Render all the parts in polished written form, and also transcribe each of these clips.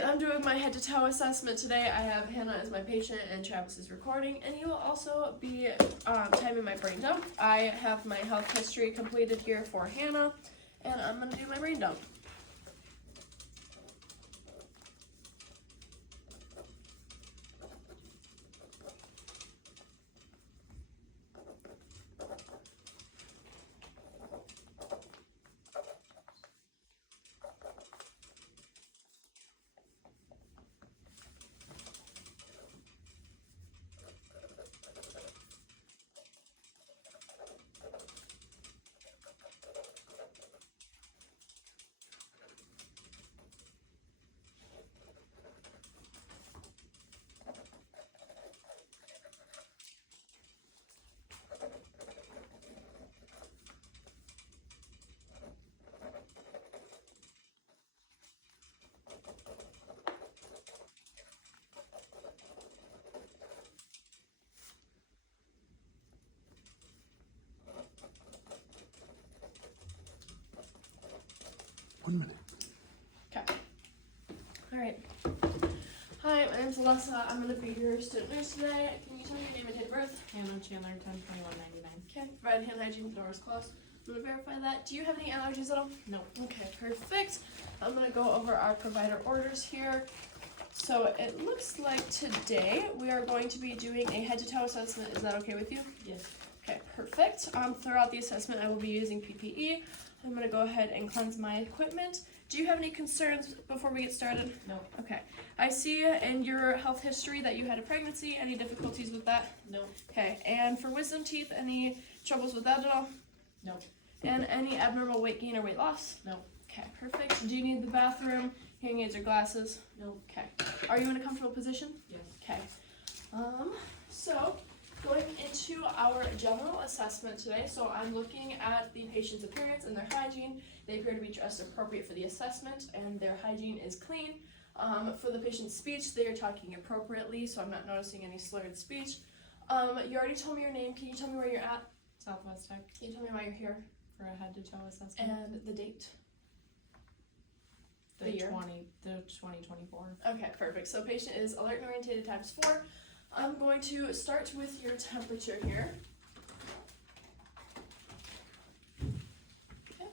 Alright, I'm doing my head to toe assessment today. I have Hannah as my patient and Travis is recording, and he will also be timing my brain dump. I have my health history completed here for Hannah, and I'm going to do my brain dump. Okay. Alright. Hi, my name's Alyssa. I'm going to be your student nurse today. Can you tell me your name and date of birth? Hannah Chandler, 10/21/99. Okay. Provide hand hygiene, the door is closed. I'm going to verify that. Do you have any allergies at all? No. Okay, perfect. I'm going to go over our provider orders here. So it looks like today we are going to be doing a head to toe assessment. Is that okay with you? Yes. Okay, perfect. Throughout the assessment, I will be using PPE. I'm going to go ahead and cleanse my equipment. Do you have any concerns before we get started? No. Okay. I see in your health history that you had a pregnancy. Any difficulties with that? No. Okay. And for wisdom teeth, any troubles with that at all? No. And any abnormal weight gain or weight loss? No. Okay, perfect. Do you need the bathroom, hearing aids, or glasses? No. Okay. Are you in a comfortable position? Yes. Okay. So going into our general assessment today, so I'm looking at the patient's appearance and their hygiene. They appear to be dressed appropriate for the assessment, and their hygiene is clean. For the patient's speech, they are talking appropriately, so I'm not noticing any slurred speech. You already told me your name. Can you tell me where you're at? Southwest Tech Can you tell me why you're here? for a head to toe assessment. And the date? The year? 2024. Okay, perfect. So patient is alert and orientated ×4. I'm going to start with your temperature here. Okay.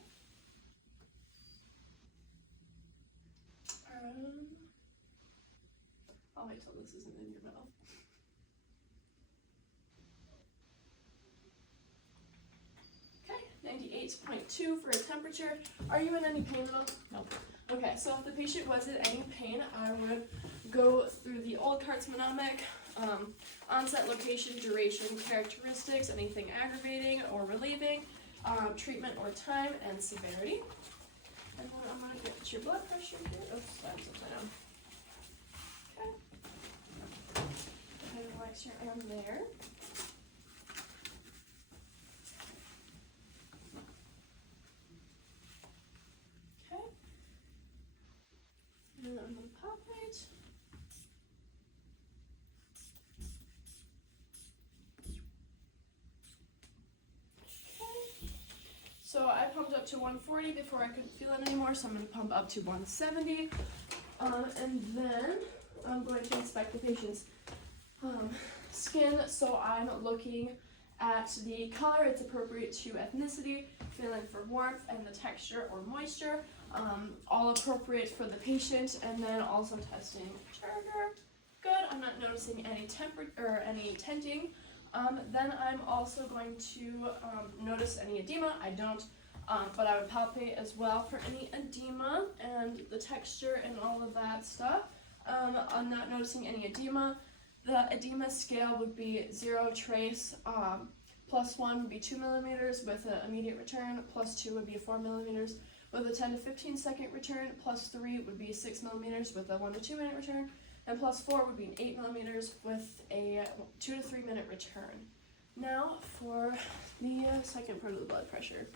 I'll wait till this isn't in your mouth. Okay, 98.2 for a temperature. Are you in any pain at all? No. Okay, so if the patient was in any pain, I would go through the old Cart's mnemonic, onset, location, duration, characteristics, anything aggravating or relieving, treatment or time, and severity. And then I'm going to get your blood pressure here. Oops, that's upside down. Okay. Go ahead and relax your arm there. Okay. And then I'm going to palpate. Okay. So I pumped up to 140 before I couldn't feel it anymore, so I'm going to pump up to 170. And then I'm going to inspect the patient's skin. So I'm looking at the color, it's appropriate to ethnicity, feeling for warmth, and the texture or moisture, all appropriate for the patient, and then also testing trigger. Good, I'm not noticing any any tenting. Then I'm also going to notice any edema. I don't, but I would palpate as well for any edema and the texture and all of that stuff. I'm not noticing any edema. The edema scale would be 0 trace, +1 would be 2 millimeters with an immediate return, +2 would be 4 millimeters with a 10 to 15 second return, +3 would be 6 millimeters with a 1 to 2 minute return, and +4 would be an 8 millimeters with a 2 to 3 minute return. Now for the second part of the blood pressure.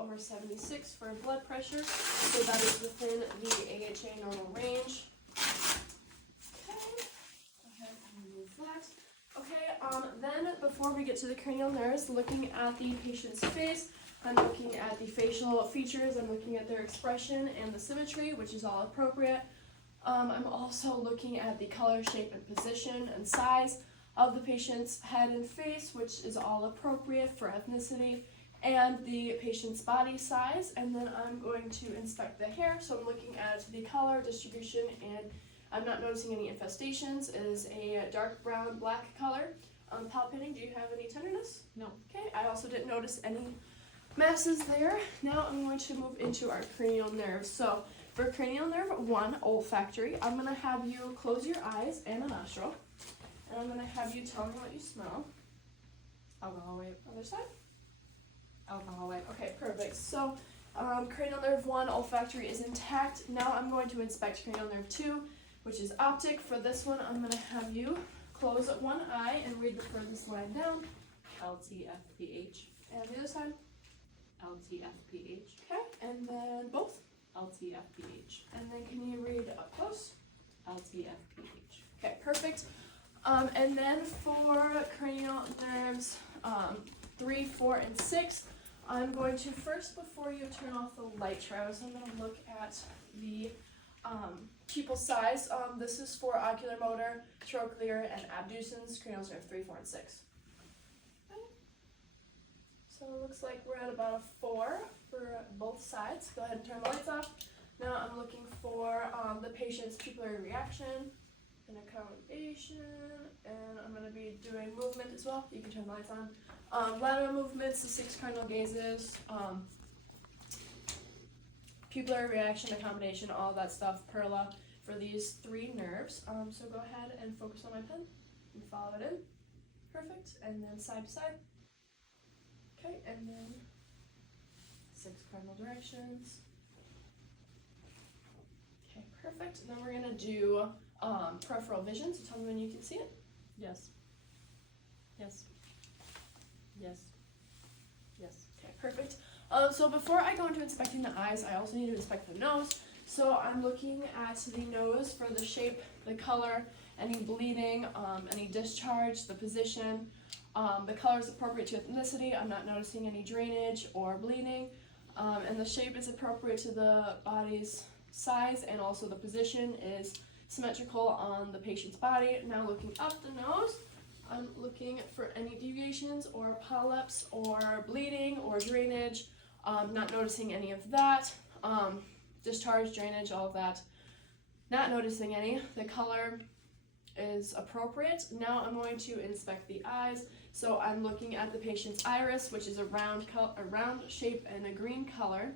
over 76 for blood pressure, so that is within the AHA normal range. Okay, go ahead and remove that. Okay, then before we get to the cranial nerves, looking at the patient's face, I'm looking at the facial features, I'm looking at their expression and the symmetry, which is all appropriate. I'm also looking at the color, shape, and position and size of the patient's head and face, which is all appropriate for ethnicity, and the patient's body size. And then I'm going to inspect the hair, so I'm looking at the color, distribution, and I'm not noticing any infestations. It is a dark brown, black color. Palpating, do you have any tenderness? No. Okay, I also didn't notice any masses there. Now I'm going to move into our cranial nerves. So for cranial nerve 1, olfactory, I'm going to have you close your eyes and a nostril. And I'm going to have you tell me what you smell. Alcohol wipe. Other side? Alcohol wipe. Okay, perfect. So cranial nerve 1, olfactory is intact. Now I'm going to inspect cranial nerve 2, which is optic. For this one, I'm going to have you close one eye and read the furthest line down. LTFPH. And the other side. LTFPH. Okay, and then both. LTFPH. And then can you read up close? LTFPH. Okay, perfect. And then for cranial nerves 3, 4, and 6, I'm going to first, before you turn off the light trails, I'm going to look at the pupil size. This is for ocular motor, trochlear, and abducens, cranial nerve 3, 4, and 6. Okay. So it looks like we're at about a 4 for both sides. Go ahead and turn the lights off. Now I'm looking for the patient's pupillary reaction and accommodation, and I'm going to be doing movement as well. You can turn the lights on. Lateral movements, the 6 cardinal gazes, pupillary reaction, accommodation, all that stuff, perla for these 3 nerves. So go ahead and focus on my pen and follow it in. Perfect. And then side to side. Okay, and then 6 cardinal directions. Okay, perfect. And then we're going to do peripheral vision, so tell me when you can see it. Yes. Yes. Yes. Yes. Okay, perfect. So before I go into inspecting the eyes, I also need to inspect the nose. So I'm looking at the nose for the shape, the color, any bleeding, any discharge, the position. The color is appropriate to ethnicity. I'm not noticing any drainage or bleeding. And the shape is appropriate to the body's size, and also the position is symmetrical on the patient's body. Now looking up the nose, I'm looking for any deviations or polyps or bleeding or drainage. Not noticing any of that. Discharge, drainage, all of that. Not noticing any. The color is appropriate. Now I'm going to inspect the eyes. So I'm looking at the patient's iris, which is a round shape and a green color.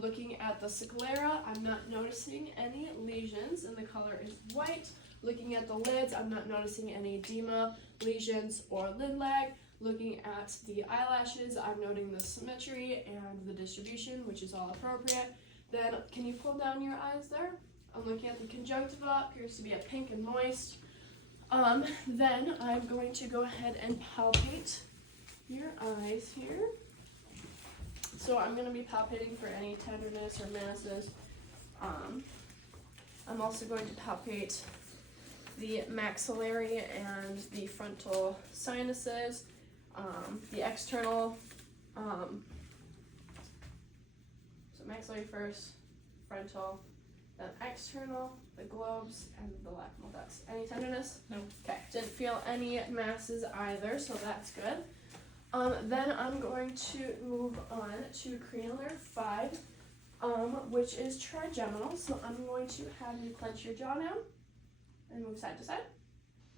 Looking at the sclera, I'm not noticing any lesions, and the color is white. Looking at the lids, I'm not noticing any edema, lesions, or lid lag. Looking at the eyelashes, I'm noting the symmetry and the distribution, which is all appropriate. Then, can you pull down your eyes there? I'm looking at the conjunctiva, appears to be a pink and moist. Then I'm going to go ahead and palpate your eyes here. So I'm going to be palpating for any tenderness or masses. I'm also going to palpate the maxillary and the frontal sinuses, the external, so maxillary first, frontal, then external, the globes, and the lacrimal ducts. Any tenderness? No. Okay, didn't feel any masses either, so that's good. Then I'm going to move on to cranial nerve 5, which is trigeminal. So I'm going to have you clench your jaw now and move side to side.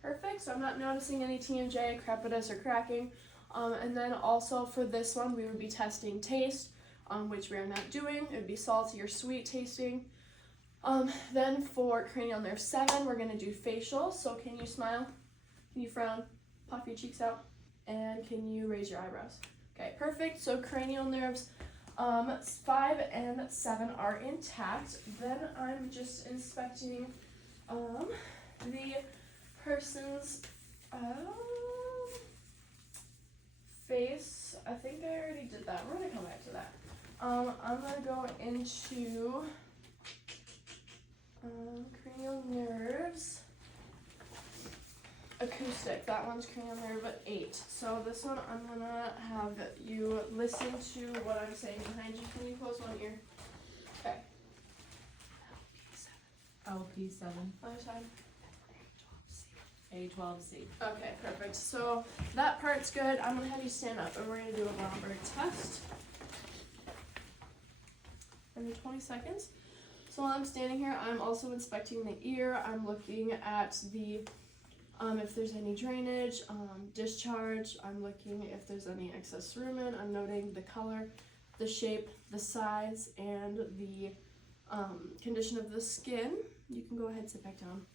Perfect. So I'm not noticing any TMJ, crepitus, or cracking. And then also for this one, we would be testing taste, which we are not doing. It would be salty or sweet tasting. Then for cranial nerve 7, we're going to do facial. So can you smile? Can you frown? Puff your cheeks out? And can you raise your eyebrows? Okay, perfect. So cranial nerves 5 and 7 are intact. Then I'm just inspecting the person's face. I think I already did that. We're gonna come back to that. I'm gonna go into cranial nerves. Acoustic, that one's cranial nerve at 8. So this one I'm gonna have you listen to what I'm saying behind you. Can you close one ear? Okay. LP7. Other side. A12C. Okay, perfect. So that part's good. I'm gonna have you stand up and we're gonna do a Romberg test. Under 20 seconds. So while I'm standing here, I'm also inspecting the ear. I'm looking at the if there's any drainage, discharge. I'm looking if there's any excess rumen. I'm noting the color, the shape, the size, and the condition of the skin. You can go ahead and sit back down.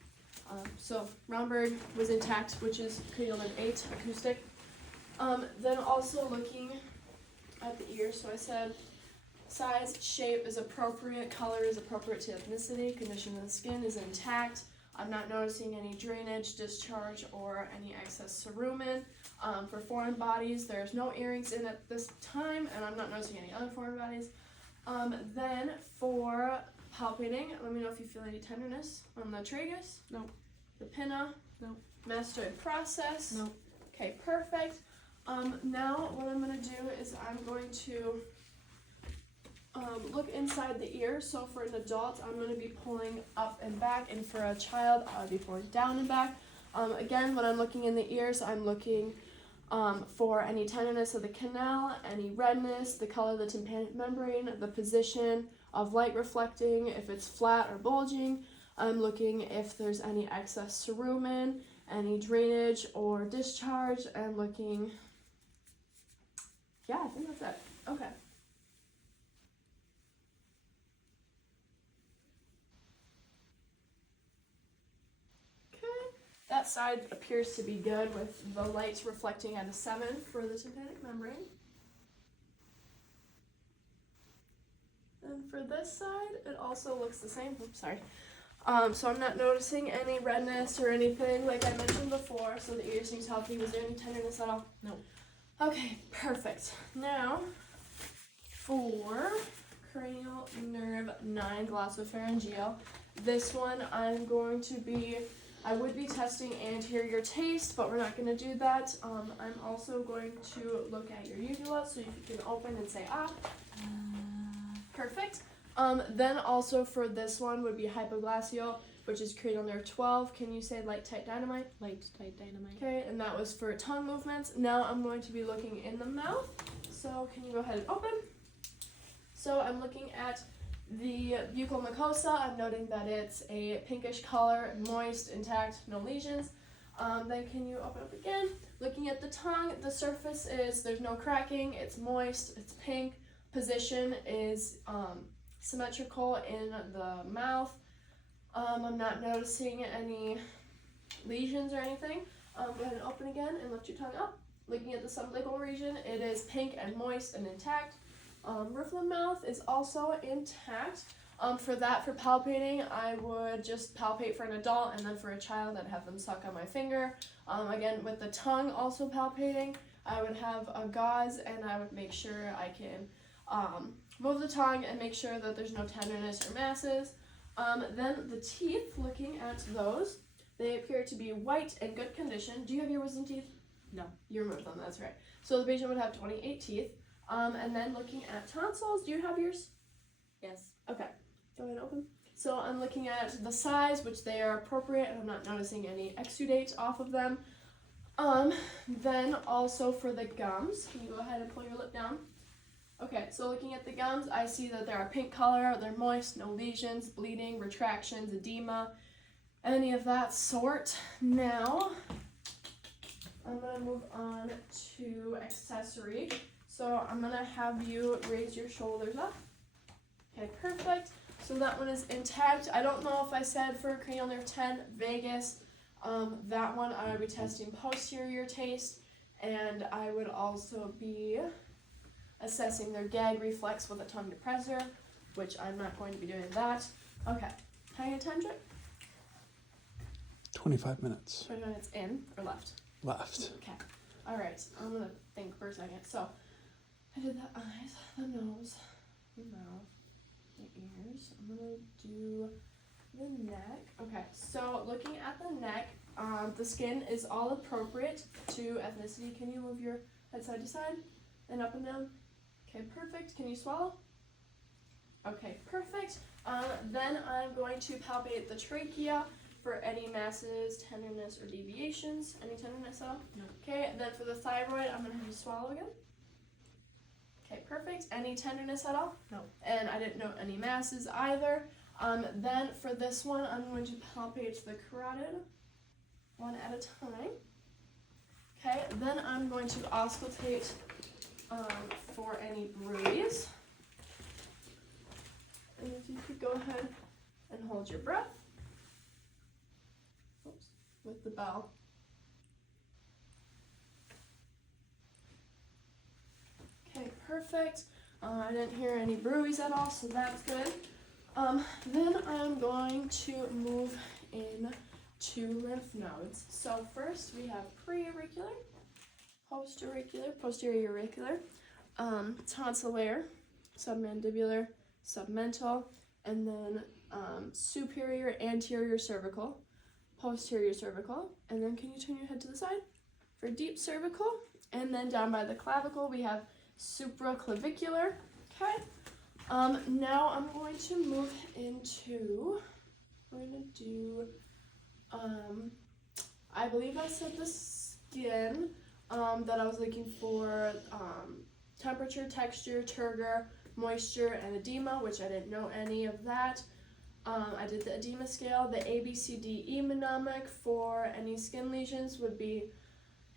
So Romberg was intact, which is cranial nerve 8, acoustic. Then also looking at the ear. So I said size, shape is appropriate, color is appropriate to ethnicity, condition of the skin is intact. I'm not noticing any drainage, discharge, or any excess cerumen. For foreign bodies, there's no earrings in at this time, and I'm not noticing any other foreign bodies. Then for palpating, let me know if you feel any tenderness on the tragus. No. The pinna. No. Mastoid process. No. Okay, perfect. Now what I'm going to do is I'm going to look inside the ear. So for an adult, I'm going to be pulling up and back, and for a child, I'll be pulling down and back. Again, when I'm looking in the ears, I'm looking for any tenderness of the canal, any redness, the color of the tympanic membrane, the position of light reflecting, if it's flat or bulging. I'm looking if there's any excess cerumen, any drainage or discharge. I'm looking, yeah, I think that's it. Okay. That side appears to be good with the lights reflecting at a 7 for the tympanic membrane. And for this side, it also looks the same. Oops, sorry. So I'm not noticing any redness or anything like I mentioned before, so the ear seems healthy. Was there any tenderness at all? No. Okay, perfect. Now, for cranial nerve 9 glossopharyngeal, this one I would be testing anterior taste, but we're not going to do that. I'm also going to look at your uvula, so you can open and say ah. Perfect. Then also for this one would be hypoglossal, which is cranial nerve 12. Can you say light, tight, dynamite? Light, tight, dynamite. Okay, and that was for tongue movements. Now I'm going to be looking in the mouth. So can you go ahead and open? So I'm looking at the buccal mucosa. I'm noting that it's a pinkish color, moist, intact, no lesions. Then can you open up again? Looking at the tongue, the surface is, there's no cracking, it's moist, it's pink. Position is symmetrical in the mouth. I'm not noticing any lesions or anything. Go ahead and open again and lift your tongue up. Looking at the sublingual region, it is pink and moist and intact. Roof of the mouth is also intact. For palpating, I would just palpate for an adult, and then for a child, I'd have them suck on my finger. Again, with the tongue also palpating, I would have a gauze, and I would make sure I can move the tongue and make sure that there's no tenderness or masses. Then the teeth, looking at those, they appear to be white and good condition. Do you have your wisdom teeth? No. You removed them, that's right. So the patient would have 28 teeth. And then looking at tonsils, do you have yours? Yes. Okay, go ahead and open. So I'm looking at the size, which they are appropriate, and I'm not noticing any exudate off of them. Then also for the gums, can you go ahead and pull your lip down? Okay, so looking at the gums, I see that they're a pink color, they're moist, no lesions, bleeding, retractions, edema, any of that sort. Now, I'm going to move on to accessory. So I'm going to have you raise your shoulders up. Okay, perfect. So that one is intact. I don't know if I said for cranial nerve 10, vagus, that one I would be testing posterior taste, and I would also be assessing their gag reflex with a tongue depressor, which I'm not going to be doing that. Okay, how are you gonna time it? 25 minutes. 20 minutes in or left? Left. Okay, all right, I'm gonna think for a second. So I did the eyes, the nose, your mouth, the ears. I'm gonna do the neck. Okay, so looking at the neck, the skin is all appropriate to ethnicity. Can you move your head side to side and up and down? Okay, perfect. Can you swallow? Okay, perfect. Then I'm going to palpate the trachea for any masses, tenderness, or deviations. Any tenderness at all? No. Okay, then for the thyroid, I'm gonna have you swallow again. Okay, perfect. Any tenderness at all? No. And I didn't note any masses either. Then for this one, I'm going to palpate the carotid one at a time. Okay, then I'm going to auscultate for any bruise. And if you could go ahead and hold your breath. Oops, with the bell. Okay, perfect. I didn't hear any bruise at all, so that's good. Then I'm going to move in to lymph nodes. So first we have preauricular, posterior auricular, tonsillar, submandibular, submental, and then superior anterior cervical, posterior cervical, and then can you turn your head to the side for deep cervical, and then down by the clavicle we have supraclavicular. Okay. Now I'm going to move into, we're gonna do, I believe I said the skin, that I was looking for, temperature, texture, turgor, moisture, and edema, which I didn't know any of that. I did the edema scale. The ABCDE mnemonic for any skin lesions would be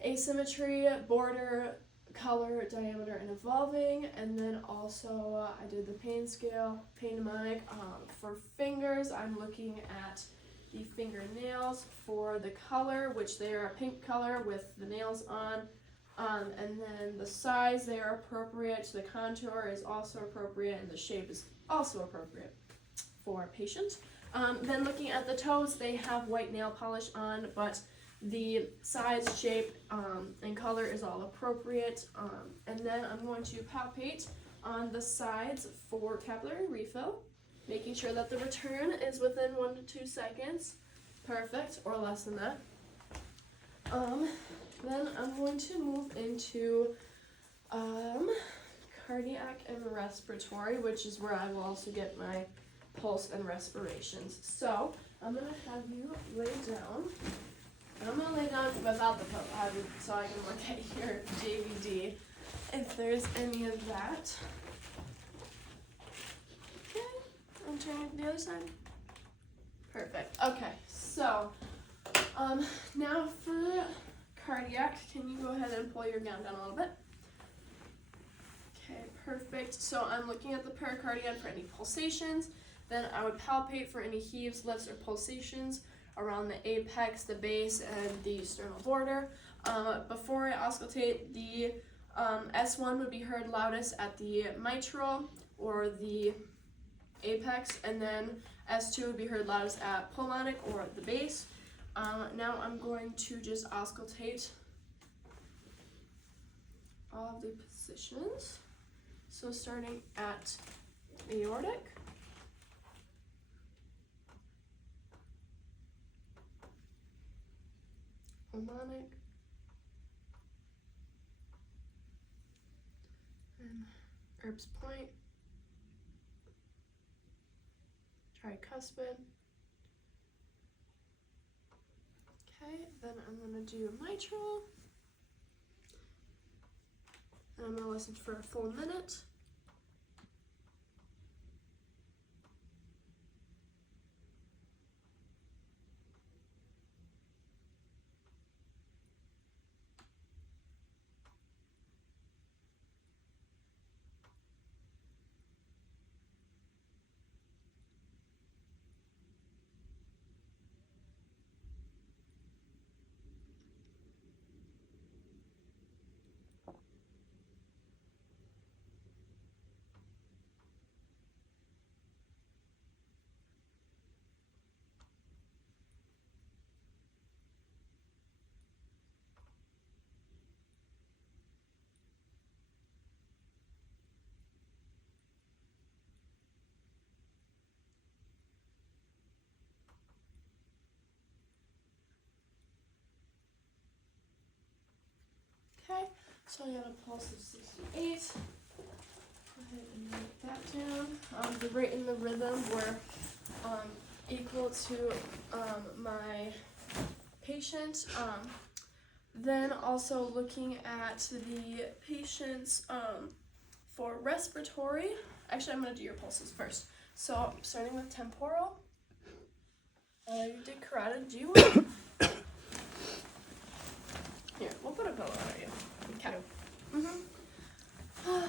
asymmetry, border, color, diameter, and evolving. And then also I did the pain scale, pain mnemonic. For fingers, I'm looking at the fingernails for the color, which they are a pink color with the nails on. And then the size, they are appropriate. The contour is also appropriate, and the shape is also appropriate for a patient. Then looking at the toes, they have white nail polish on, but the size, shape, and color is all appropriate. And then I'm going to palpate on the sides for capillary refill, making sure that the return is within 1 to 2 seconds. Perfect, or less than that. Then I'm going to move into cardiac and respiratory, which is where I will also get my pulse and respirations. So I'm going to have you lay down. I'm going to lay down without the pillow so I can look at your JVD if there's any of that. Okay, I'm turning to the other side. Perfect. Okay, so now for cardiac, can you go ahead and pull your gown down a little bit? Okay, perfect. So I'm looking at the pericardium for any pulsations. Then I would palpate for any heaves, lifts, or pulsations around the apex, the base, and the sternal border. Before I auscultate, the S1 would be heard loudest at the mitral or the apex, and then S2 would be heard loudest at pulmonic or the base. Now I'm going to just auscultate all of the positions. So starting at aortic, pulmonic, and Erb's point, tricuspid. Okay, then I'm going to do mitral, and I'm going to listen for a full minute. So I got a pulse of 68. Go ahead and write that down. The rate and the rhythm were equal to my patient. Then also looking at the patient's for respiratory. Actually, I'm going to do your pulses first. So starting with temporal. You did carotid. Do you want? Here, we'll put a pillow on you. Okay.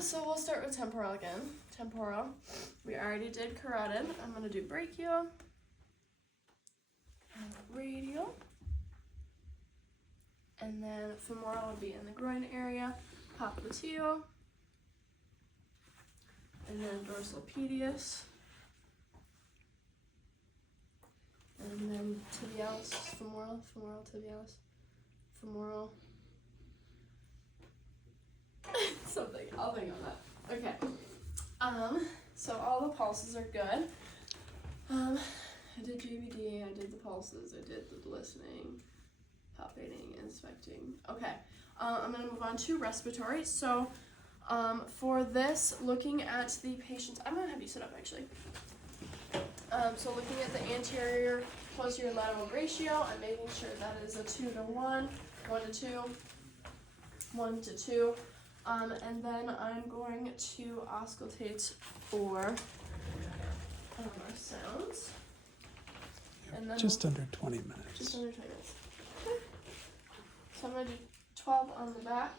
So we'll start with temporal again. Temporal. We already did carotid. I'm going to do brachial. And radial. And then femoral will be in the groin area. Popliteal. And then dorsal pedius. And then tibialis, femoral, tibialis, femoral. Something, I'll think on that. Okay. So all the pulses are good. I did GBD, I did the pulses, I did the listening, palpating, inspecting. Okay. I'm gonna move on to respiratory. So for this, looking at the patient's, I'm gonna have you sit up actually. So looking at the anterior posterior lateral ratio, I'm making sure that is a 2 to 1, 1 to 2, 1 to 2. And then I'm going to auscultate for our sounds. And then Just under 20 minutes. Just under 20 minutes. Okay. So I'm going to do 12 on the back.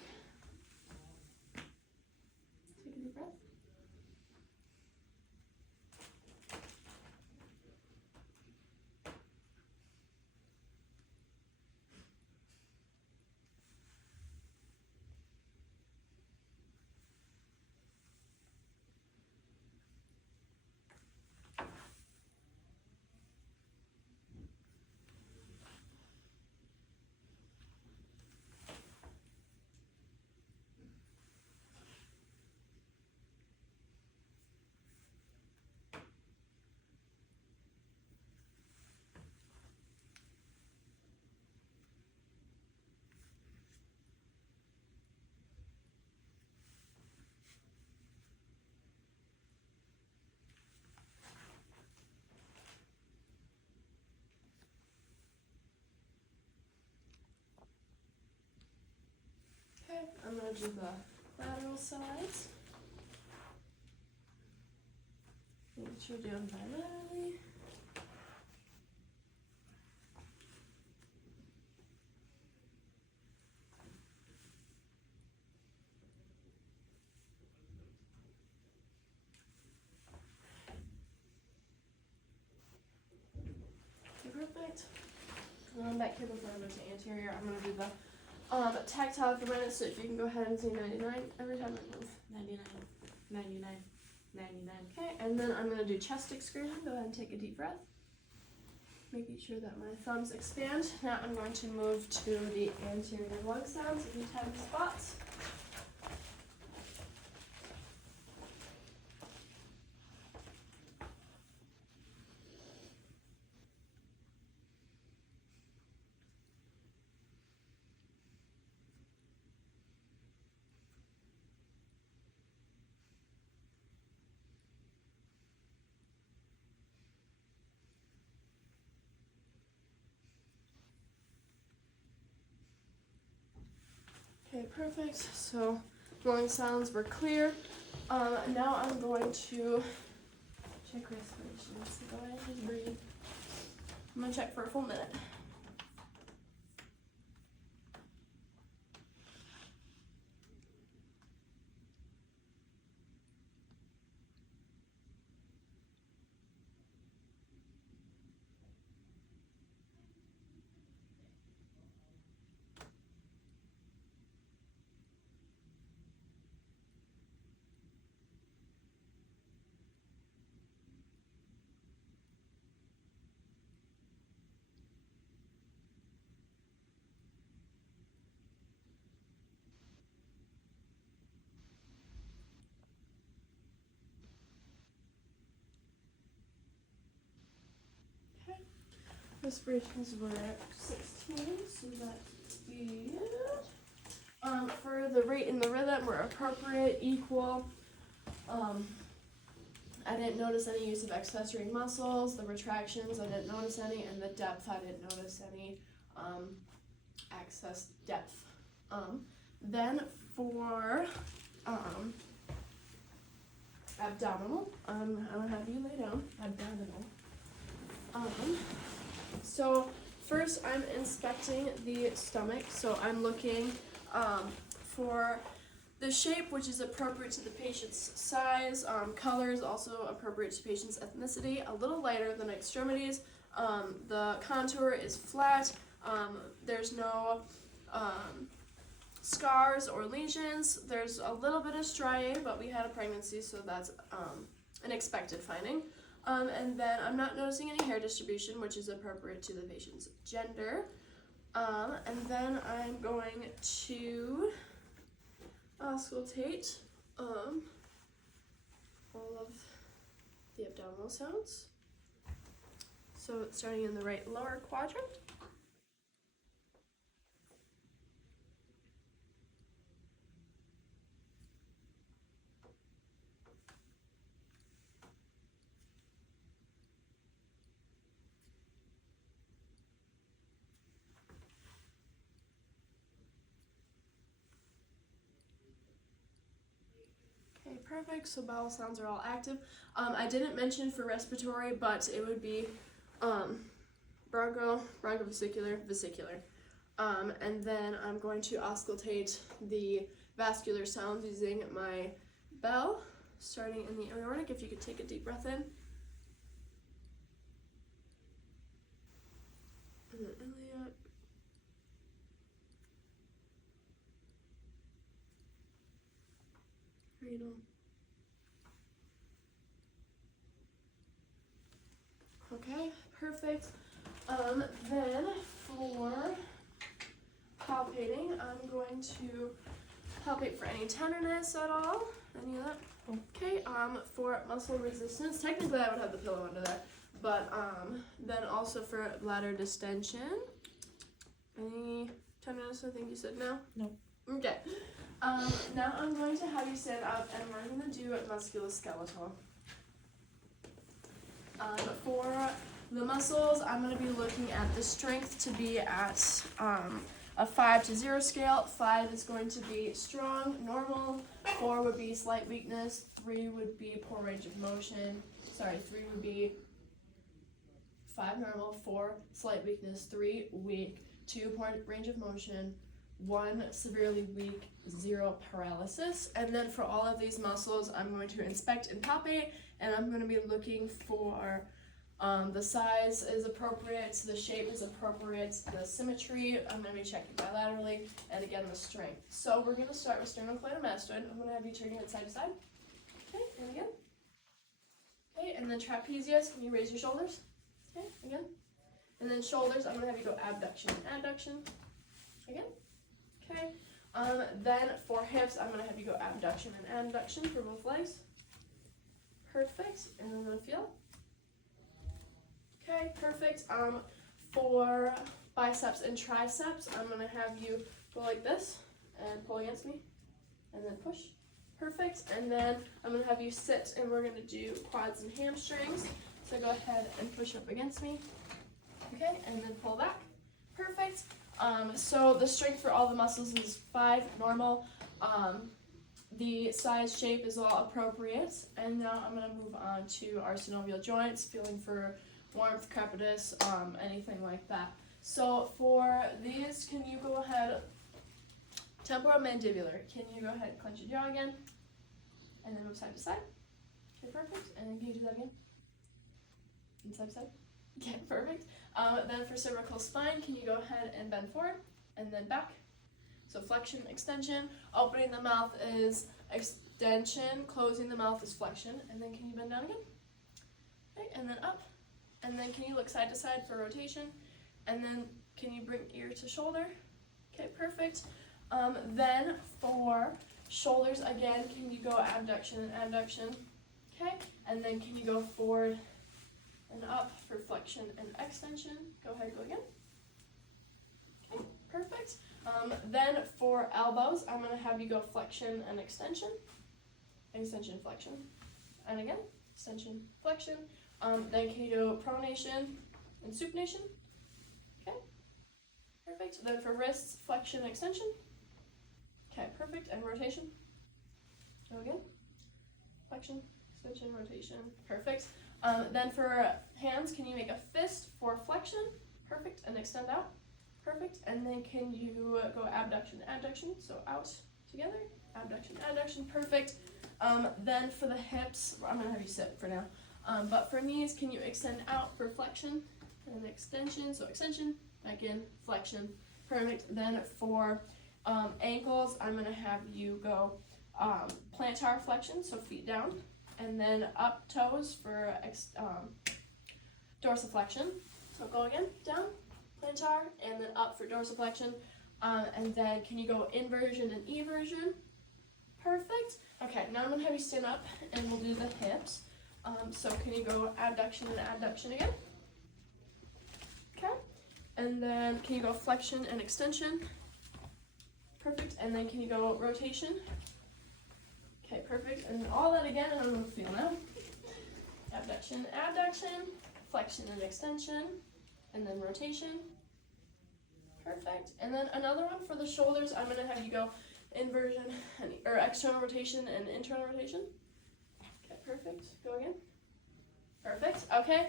Take a deep breath. Okay, I'm going to do the lateral sides. Make sure you're doing bilaterally. Okay, perfect. Going back here before I go to anterior, I'm going to do the tactile for minutes, so if you can go ahead and say 99 every time I move. 99, 99, 99. Okay, and then I'm going to do chest excursion. Go ahead and take a deep breath. Making sure that my thumbs expand. Now I'm going to move to the anterior lung sounds if you have any spots. Okay, perfect. So lung sounds were clear. Now I'm going to check respiration. So go ahead and just breathe. I'm going to check for a full minute. Respirations were at 16, so that's good. For the rate and the rhythm were appropriate, equal. I didn't notice any use of accessory muscles. The retractions, I didn't notice any, and the depth, I didn't notice any excess depth. Then for abdominal, I'm gonna have you lay down. Abdominal. So first I'm inspecting the stomach. So I'm looking for the shape, which is appropriate to the patient's size. Colors also appropriate to patient's ethnicity. A little lighter than extremities. The contour is flat. There's no scars or lesions. There's a little bit of striae, but we had a pregnancy, so that's an expected finding. And then I'm not noticing any hair distribution, which is appropriate to the patient's gender. And then I'm going to auscultate all of the abdominal sounds. So it's starting in the right lower quadrant. Okay, perfect. So bowel sounds are all active. I didn't mention for respiratory, but it would be broncho-vesicular, vesicular. And then I'm going to auscultate the vascular sounds using my bell, starting in the aortic. If you could take a deep breath in. And then iliac. Renal. Okay, perfect. Then for palpating, I'm going to palpate for any tenderness at all. Any of that? Okay, for muscle resistance, technically I would have the pillow under that, but then also for bladder distension. Any tenderness? I think you said no? No. Okay. Now I'm going to have you stand up and we're going to do musculoskeletal. For the muscles, I'm going to be looking at the strength to be at a 5 to 0 scale. 5 is going to be strong, normal. 4 would be slight weakness. 3 would be poor range of motion. 3 would be 5 normal, 4 slight weakness, 3 weak, 2 poor range of motion, 1 severely weak, 0 paralysis. And then for all of these muscles, I'm going to inspect and palpate, and I'm going to be looking for the size is appropriate, the shape is appropriate, the symmetry, I'm going to be checking bilaterally, and again the strength. So we're going to start with sternocleidomastoid. I'm going to have you turn it side to side. Okay, and again. Okay, and then trapezius, can you raise your shoulders? Okay, again. And then shoulders, I'm going to have you go abduction and adduction. Again. Okay. Then for hips, I'm going to have you go abduction and adduction for both legs. Perfect. And I'm going to feel. Okay, perfect. For biceps and triceps, I'm going to have you go like this and pull against me and then push. Perfect. And then I'm going to have you sit and we're going to do quads and hamstrings. So go ahead and push up against me. Okay, and then pull back. Perfect. So the strength for all the muscles is 5, normal. The size, shape is all appropriate. And now I'm going to move on to our synovial joints, feeling for warmth, crepitus, anything like that. So for these, can you go ahead, temporomandibular, can you go ahead and clench your jaw again? And then move side to side. Okay, perfect. And then can you do that again? And side to side. Okay, perfect. Then for cervical spine, can you go ahead and bend forward and then back? So flexion, extension. Opening the mouth is extension. Closing the mouth is flexion. And then can you bend down again? Okay, and then up. And then can you look side to side for rotation? And then can you bring ear to shoulder? Okay, perfect. Then for shoulders, again, can you go abduction and adduction? Okay, and then can you go forward and up for flexion and extension? Go ahead, go again. Okay, perfect. Then for elbows, I'm gonna have you go flexion and extension. Extension, flexion. And again, extension, flexion. Then can you do pronation and supination? Okay, perfect. Then for wrists, flexion, extension. Okay, perfect. And rotation. Go again. Flexion, extension, rotation. Perfect. Then for hands, can you make a fist for flexion? Perfect. And extend out. Perfect. And then can you go abduction, adduction? So out together. Abduction, adduction. Perfect. Then for the hips, I'm going to have you sit for now. But for knees, can you extend out for flexion and extension? So extension, back in, flexion. Perfect. Then for ankles, I'm going to have you go plantar flexion, so feet down. And then up toes for dorsiflexion. So go again, down, plantar, and then up for dorsiflexion. And then can you go inversion and eversion? Perfect. Okay, now I'm going to have you stand up and we'll do the hips. So can you go abduction and adduction again? Okay. And then can you go flexion and extension? Perfect. And then can you go rotation? Okay, perfect. And all that again, and I'm going to feel now. Abduction, adduction, flexion and extension, and then rotation. Perfect. And then another one for the shoulders, I'm going to have you go inversion, or external rotation and internal rotation. Okay, perfect. Go again. Perfect. Okay.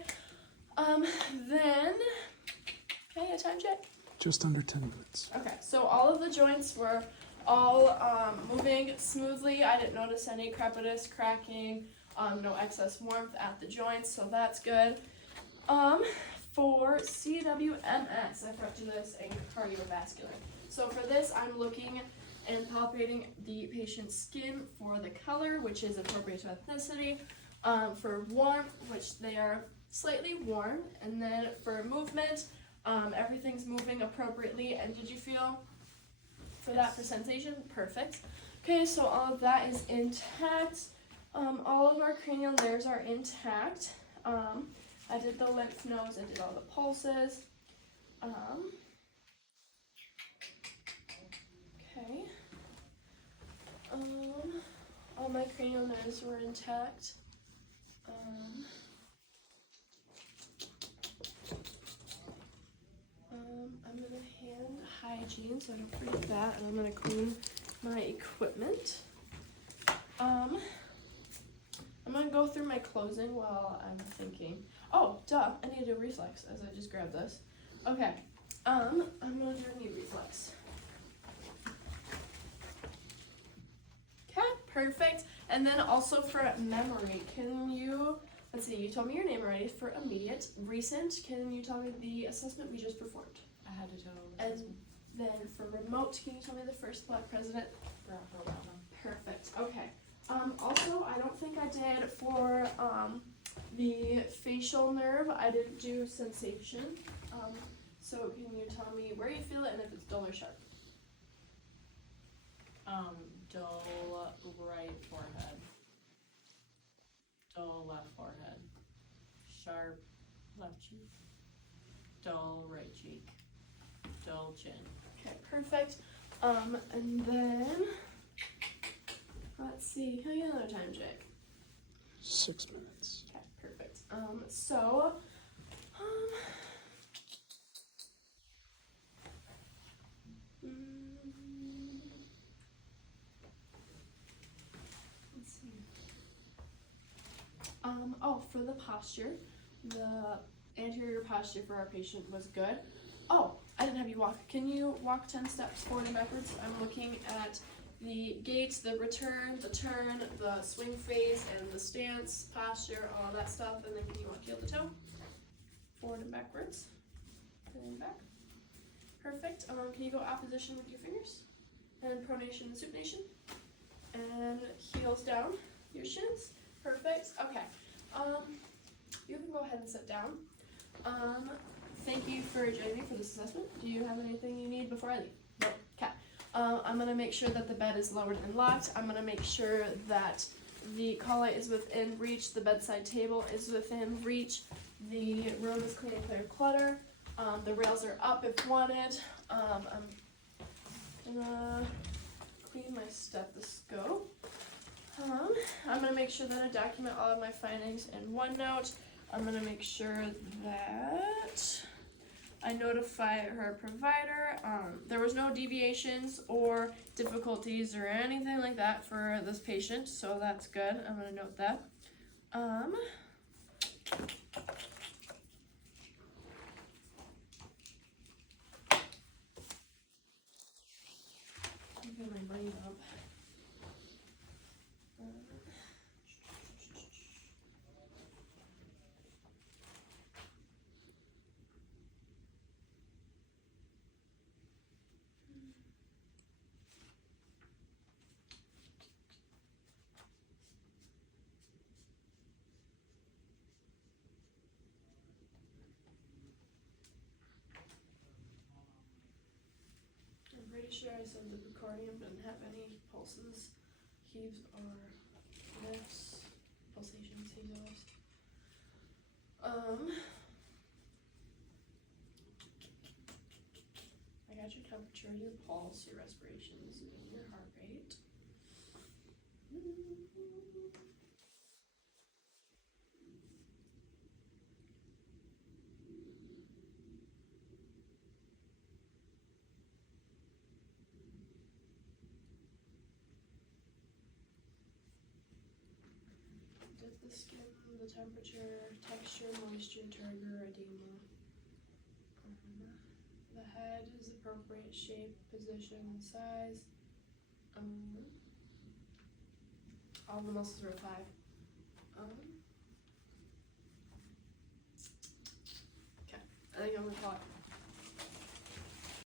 Then, okay, a time check. Just under 10 minutes. Okay, so all of the joints were all moving smoothly. I didn't notice any crepitus, cracking, no excess warmth at the joints, so that's good. For CWMS, I forgot to do this, and cardiovascular. So for this, I'm looking and palpating the patient's skin for the color, which is appropriate to ethnicity. For warmth, which they are slightly warm, and then for movement, everything's moving appropriately. And did you feel for that for sensation? Perfect. Okay, so all of that is intact. All of our cranial nerves are intact. I did the lymph nodes, I did all the pulses. Okay. All my cranial nerves were intact. I'm gonna hand hygiene, so I don't forget that, and I'm gonna clean my equipment. I'm gonna go through my closing while I'm thinking. Oh, duh, I need to do reflex as I just grabbed this. Okay, I'm gonna do a knee reflex. Okay, perfect. And then also for memory, can you, let's see, you told me your name already. For immediate, recent, can you tell me the assessment we just performed? I had to tell. And then for remote, can you tell me the first Black president? Barack Obama. Perfect, okay. Also, I don't think I did for the facial nerve, I didn't do sensation. So can you tell me where you feel it and if it's dull or sharp? Dull right forehead. Dull left forehead. Sharp left cheek. Dull right cheek. Dull chin. Okay, perfect. And then, let's see, can I get another time check? 6 minutes. Okay, perfect. So, let's see. Oh, for the posture, the anterior posture for our patient was good. Oh, I didn't have you walk. Can you walk 10 steps forward and backwards? I'm looking at the gait, the return, the turn, the swing phase, and the stance, posture, all that stuff. And then can you walk heel to toe? Forward and backwards. And then back. Perfect. Can you go opposition with your fingers? And pronation and supination. And heels down, your shins. Perfect. Okay. You can go ahead and sit down. Thank you for joining me for this assessment. Do you have anything you need before I leave? No. Okay. I'm going to make sure that the bed is lowered and locked. I'm going to make sure that the call light is within reach. The bedside table is within reach. The room is clean and clear of clutter. The rails are up if wanted. I'm gonna clean my stethoscope. I'm gonna make sure that I document all of my findings in OneNote. I'm gonna make sure that I notify her provider. There was no deviations or difficulties or anything like that for this patient, so that's good. I'm gonna note that. Get my brain up. I'm pretty sure I said the precordium didn't have any pulses, heaves, or lifts. Pulsations, heaves, or lifts. I got your temperature, your pulse, your respirations, and your heart rate. Did the skin, the temperature, texture, moisture, turgor, edema. The head is appropriate shape, position, and size. All the muscles are 5.